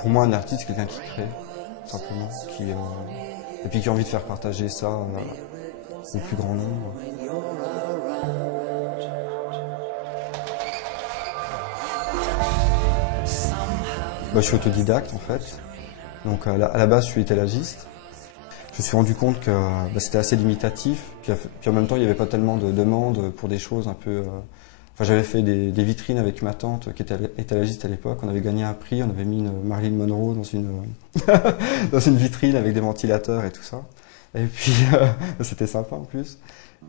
Pour moi, un artiste, c'est quelqu'un qui crée, simplement, et puis qui a envie de faire partager ça au plus grand nombre. Je suis autodidacte en fait, donc à la base je suis étalagiste. Je me suis rendu compte que c'était assez limitatif, puis en même temps il n'y avait pas tellement de demandes pour des choses un peu... j'avais fait des vitrines avec ma tante qui était étalagiste à l'époque, on avait gagné un prix, on avait mis une Marilyn Monroe dans une, dans une vitrine avec des ventilateurs et tout ça. Et puis c'était sympa en plus.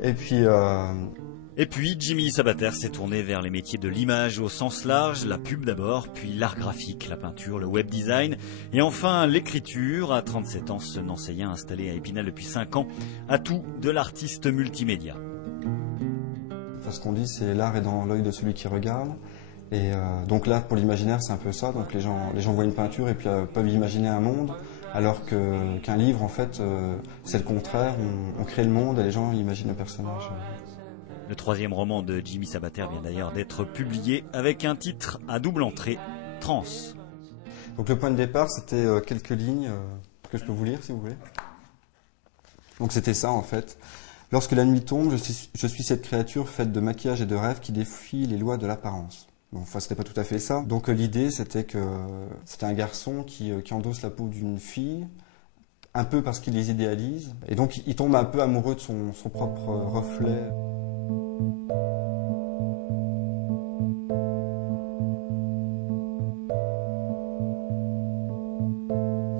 Et puis Jimmy Sabater s'est tourné vers les métiers de l'image au sens large, la pub d'abord, puis l'art graphique, la peinture, le web design et enfin l'écriture. À 37 ans, ce Nancéien installé à Épinal depuis 5 ans, atout de l'artiste multimédia. Ce qu'on dit, c'est l'art est dans l'œil de celui qui regarde. Et donc l'art pour l'imaginaire, c'est un peu ça. Donc les gens voient une peinture et puis peuvent imaginer un monde, alors qu'un livre, en fait, c'est le contraire. On crée le monde et les gens imaginent le personnage. Le 3e roman de Jimmy Sabater vient d'ailleurs d'être publié avec un titre à double entrée, Trans. Donc le point de départ, c'était quelques lignes que je peux vous lire si vous voulez. Donc c'était ça en fait. Lorsque la nuit tombe, je suis cette créature faite de maquillage et de rêves qui défie les lois de l'apparence. Bon, enfin, c'était pas tout à fait ça. Donc l'idée, c'était que c'était un garçon qui endosse la peau d'une fille, un peu parce qu'il les idéalise. Et donc il tombe un peu amoureux de son propre reflet.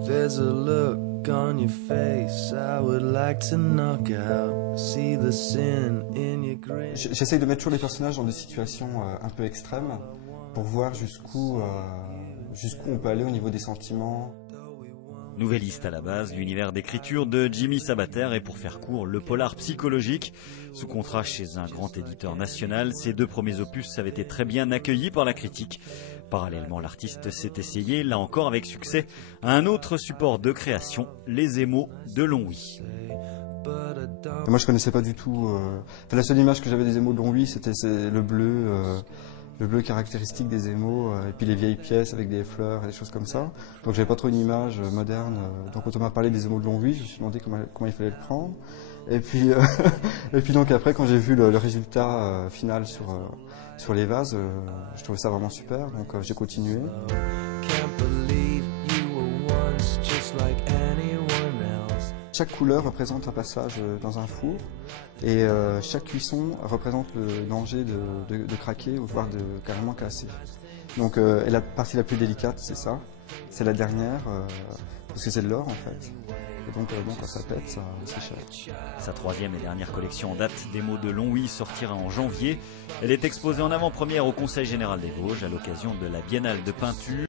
There's a look on your face I would like to knock out. See the sin in your grin. J'essaye de mettre toujours les personnages dans des situations un peu extrêmes pour voir jusqu'où on peut aller au niveau des sentiments. Nouvelliste à la base, l'univers d'écriture de Jimmy Sabater est pour faire court le polar psychologique. Sous contrat chez un grand éditeur national, ces 2 premiers opus avaient été très bien accueillis par la critique. Parallèlement, l'artiste s'est essayé, là encore avec succès, à un autre support de création, les émaux de Longwy. Moi je connaissais pas du tout, la seule image que j'avais des émaux de Longwy, c'était le bleu caractéristique des émaux, et puis les vieilles pièces avec des fleurs et des choses comme ça. Donc j'avais pas trop une image moderne. Donc quand on m'a parlé des émaux de Longwy, je me suis demandé comment il fallait le prendre. Et puis, et puis donc après, quand j'ai vu le résultat final sur les vases, je trouvais ça vraiment super. Donc j'ai continué. Chaque couleur représente un passage dans un four et chaque cuisson représente le danger de craquer ou voire de carrément casser. Donc et la partie la plus délicate, c'est ça, c'est la dernière parce que c'est de l'or en fait. Et donc quand ça pète, ça s'échappe. Sa 3e et dernière collection en date d'Émaux de Longwy sortira en janvier. Elle est exposée en avant-première au Conseil général des Vosges à l'occasion de la Biennale de peinture.